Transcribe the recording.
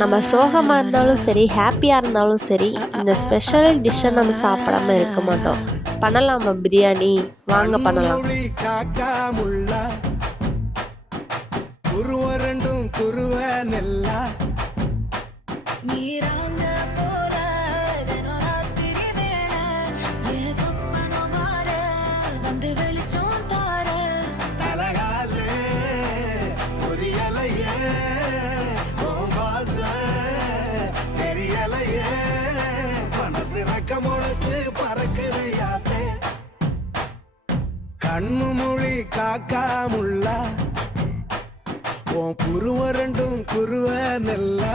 நம்ம சோகமாக இருந்தாலும் சரி, ஹாப்பியாக இருந்தாலும் சரி, இந்த ஸ்பெஷல் டிஷ்ஷை நம்ம சாப்பிடாம இருக்க மாட்டோம். பண்ணலாமா பிரியாணி? வாங்க பண்ணலாம். கண்ணு மொழி காக்கா முள்ளா உன் புருவ ரெண்டும் குருவ நெல்லா